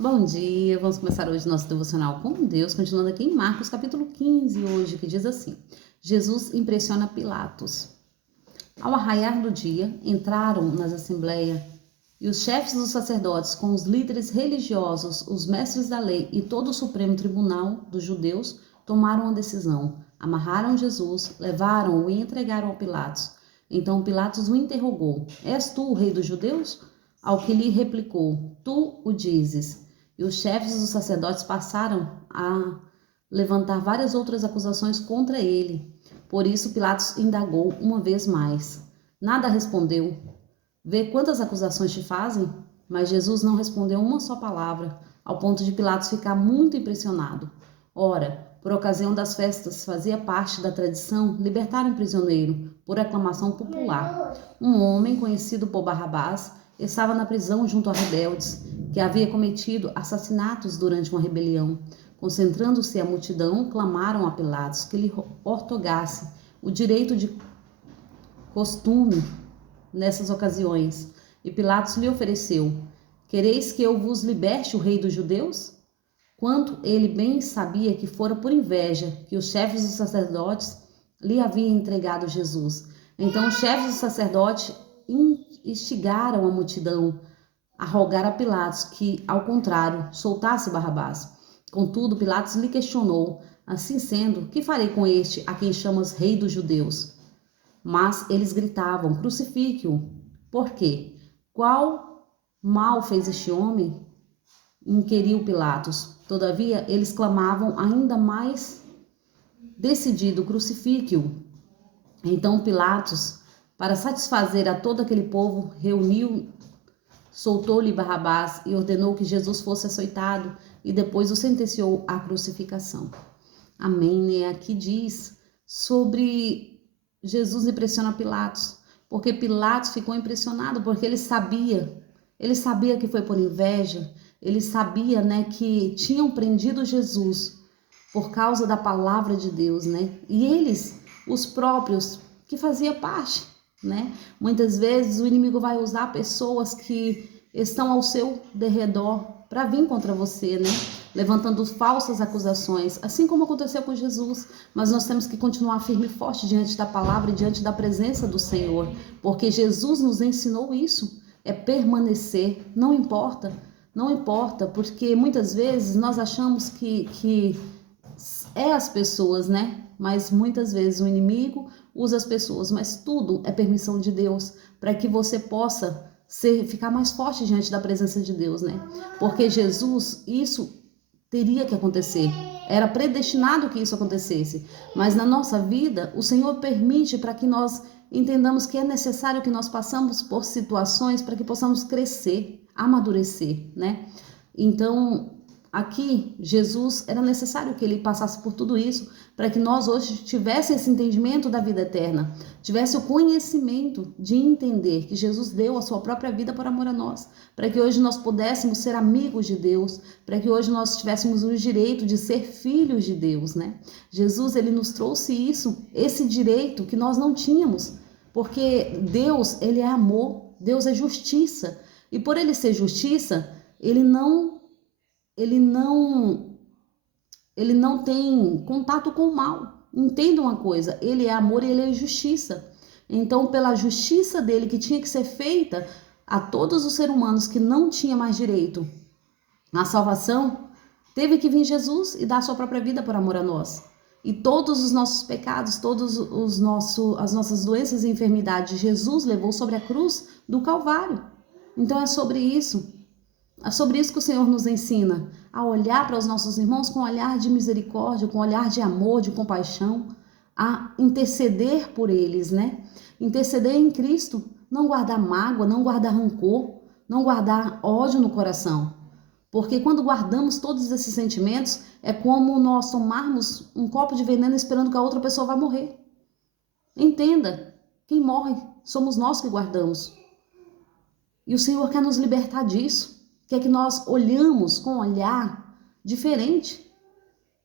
Bom dia, vamos começar hoje nosso devocional com Deus, continuando aqui em Marcos capítulo 15 hoje, que diz assim: Jesus impressiona Pilatos. Ao arraiar do dia, entraram nas assembleias e os chefes dos sacerdotes com os líderes religiosos, os mestres da lei e todo o Supremo Tribunal dos judeus tomaram uma decisão. Amarraram Jesus, levaram-o e entregaram a Pilatos. Então Pilatos o interrogou: És tu o rei dos judeus? Ao que lhe replicou: Tu o dizes. E os chefes dos sacerdotes passaram a levantar várias outras acusações contra ele. Por isso Pilatos indagou uma vez mais. Nada respondeu. Vê quantas acusações te fazem? Mas Jesus não respondeu uma só palavra, ao ponto de Pilatos ficar muito impressionado. Ora, por ocasião das festas, fazia parte da tradição libertar um prisioneiro, por aclamação popular. Um homem, conhecido por Barrabás, estava na prisão junto a rebeldes, que havia cometido assassinatos durante uma rebelião. Concentrando-se a multidão, clamaram a Pilatos que lhe outorgasse o direito de costume nessas ocasiões. E Pilatos lhe ofereceu: Quereis que eu vos liberte o rei dos judeus? Quanto ele bem sabia que fora por inveja que os chefes dos sacerdotes lhe haviam entregado Jesus. Então os chefes dos sacerdotes instigaram a multidão a rogar a Pilatos que, ao contrário, soltasse Barrabás. Contudo, Pilatos lhe questionou: Assim sendo, que farei com este a quem chamas rei dos judeus? Mas eles gritavam: Crucifique-o. Por quê? Qual mal fez este homem? Inquiriu Pilatos. Todavia, eles clamavam ainda mais decidido: Crucifique-o. Então Pilatos, para satisfazer a todo aquele povo, soltou-lhe Barrabás e ordenou que Jesus fosse açoitado e depois o sentenciou à crucificação. Amém, né? Aqui diz sobre Jesus impressiona Pilatos, porque Pilatos ficou impressionado, porque ele sabia que foi por inveja, ele sabia, né, que tinham prendido Jesus por causa da palavra de Deus, né? E eles, os próprios, que fazia parte, né? Muitas vezes o inimigo vai usar pessoas que estão ao seu derredor para vir contra você, né? Levantando falsas acusações, assim como aconteceu com Jesus. Mas nós temos que continuar firme e forte diante da palavra e diante da presença do Senhor, porque Jesus nos ensinou isso, é permanecer, não importa, porque muitas vezes nós achamos que é as pessoas, né? Mas muitas vezes o inimigo usa as pessoas, mas tudo é permissão de Deus para que você possa ficar mais forte diante da presença de Deus, né? Porque Jesus, isso teria que acontecer. Era predestinado que isso acontecesse. Mas na nossa vida, o Senhor permite para que nós entendamos que é necessário que nós passamos por situações para que possamos crescer, amadurecer, né? Então, aqui, Jesus, era necessário que ele passasse por tudo isso para que nós hoje tivéssemos esse entendimento da vida eterna, tivesse o conhecimento de entender que Jesus deu a sua própria vida por amor a nós, para que hoje nós pudéssemos ser amigos de Deus, para que hoje nós tivéssemos o direito de ser filhos de Deus, né? Jesus, ele nos trouxe isso, esse direito que nós não tínhamos, porque Deus, ele é amor, Deus é justiça, e por ele ser justiça, ele não tem contato com o mal. Entenda uma coisa, ele é amor e ele é justiça. Então, pela justiça dele que tinha que ser feita a todos os seres humanos que não tinham mais direito à salvação, teve que vir Jesus e dar a sua própria vida por amor a nós. E todos os nossos pecados, as nossas doenças e enfermidades, Jesus levou sobre a cruz do Calvário. Então é sobre isso. É sobre isso que o Senhor nos ensina, a olhar para os nossos irmãos com um olhar de misericórdia, com um olhar de amor, de compaixão, a interceder por eles, né? Interceder em Cristo, não guardar mágoa, não guardar rancor, não guardar ódio no coração. Porque quando guardamos todos esses sentimentos, é como nós tomarmos um copo de veneno esperando que a outra pessoa vá morrer. Entenda, quem morre somos nós que guardamos. E o Senhor quer nos libertar disso. Quer que nós olhamos com um olhar diferente.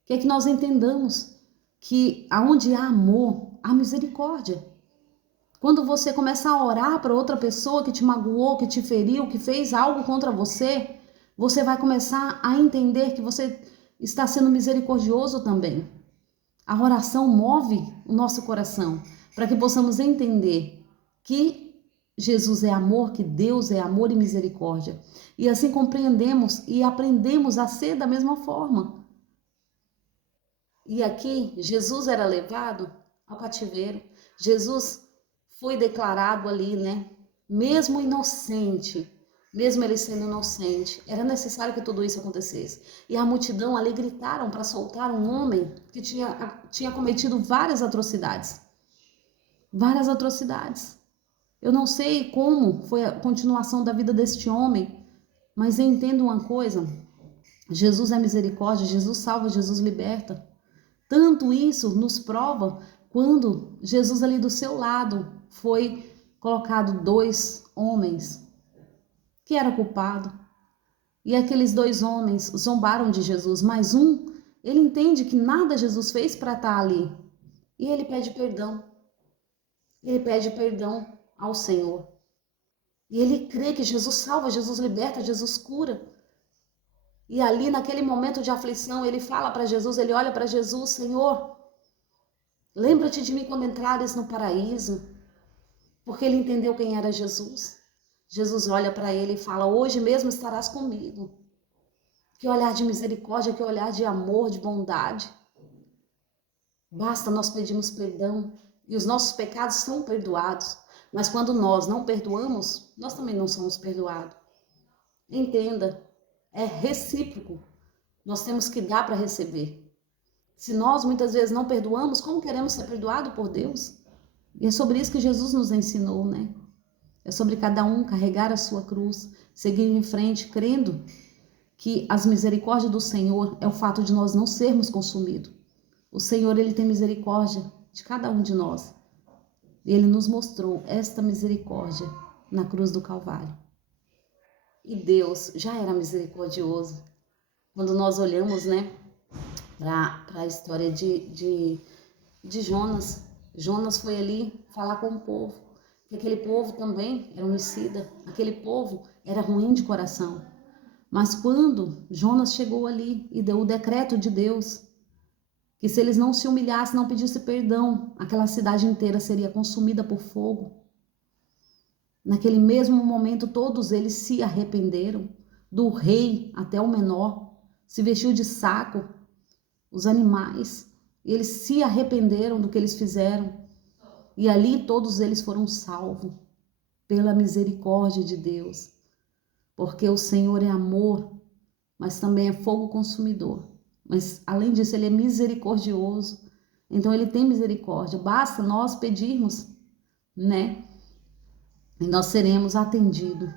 Quer que nós entendamos que aonde há amor, há misericórdia. Quando você começa a orar para outra pessoa que te magoou, que te feriu, que fez algo contra você, Você vai começar a entender que você está sendo misericordioso também. A oração move o nosso coração para que possamos entender que Jesus é amor, que Deus é amor e misericórdia. E assim compreendemos e aprendemos a ser da mesma forma. E aqui, Jesus era levado ao cativeiro. Jesus foi declarado ali, né? Mesmo inocente, mesmo ele sendo inocente, era necessário que tudo isso acontecesse. E a multidão ali gritaram para soltar um homem que tinha cometido várias atrocidades. Várias atrocidades. Eu não sei como foi a continuação da vida deste homem, mas eu entendo uma coisa: Jesus é misericórdia, Jesus salva, Jesus liberta. Tanto isso nos prova quando Jesus ali do seu lado foi colocado 2 homens que era culpado. E aqueles 2 homens zombaram de Jesus, mas ele entende que nada Jesus fez para estar ali. E ele pede perdão. Ele pede perdão ao Senhor. E ele crê que Jesus salva, Jesus liberta, Jesus cura. E ali naquele momento de aflição, ele fala para Jesus, ele olha para Jesus: Senhor, lembra-te de mim quando entrares no paraíso. Porque ele entendeu quem era Jesus. Jesus olha para ele e fala: hoje mesmo estarás comigo. Que olhar de misericórdia, que olhar de amor, de bondade. Basta nós pedirmos perdão e os nossos pecados são perdoados. Mas quando nós não perdoamos, nós também não somos perdoados. Entenda, é recíproco. Nós temos que dar para receber. Se nós muitas vezes não perdoamos, como queremos ser perdoados por Deus? E é sobre isso que Jesus nos ensinou, né? É sobre cada um carregar a sua cruz, seguir em frente, crendo que as misericórdias do Senhor é o fato de nós não sermos consumidos. O Senhor, ele tem misericórdia de cada um de nós. E ele nos mostrou esta misericórdia na cruz do Calvário. E Deus já era misericordioso. Quando nós olhamos, né, para a história de Jonas. Jonas foi ali falar com o povo. Que aquele povo também era homicida. Aquele povo era ruim de coração. Mas quando Jonas chegou ali e deu o decreto de Deus, que se eles não se humilhassem, não pedissem perdão, aquela cidade inteira seria consumida por fogo. Naquele mesmo momento, todos eles se arrependeram, do rei até o menor, se vestiu de saco, os animais, e eles se arrependeram do que eles fizeram. E ali todos eles foram salvos pela misericórdia de Deus, porque o Senhor é amor, mas também é fogo consumidor. Mas além disso, ele é misericordioso. Então ele tem misericórdia. Basta nós pedirmos, né? E nós seremos atendidos.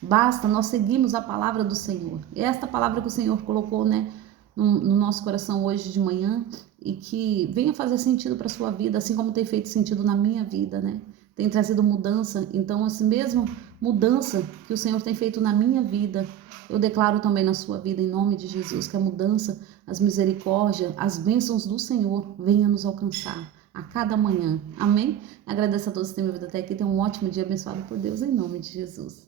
Basta nós seguirmos a palavra do Senhor. E esta palavra que o Senhor colocou, né, no nosso coração hoje de manhã, e que venha fazer sentido para a sua vida, assim como tem feito sentido na minha vida, né? Tem trazido mudança. Então, essa mesma mudança que o Senhor tem feito na minha vida, eu declaro também na sua vida, em nome de Jesus, que a mudança, as misericórdias, as bênçãos do Senhor venham nos alcançar a cada manhã. Amém? Agradeço a todos que têm me ouvido até aqui. Tenham um ótimo dia abençoado por Deus, em nome de Jesus.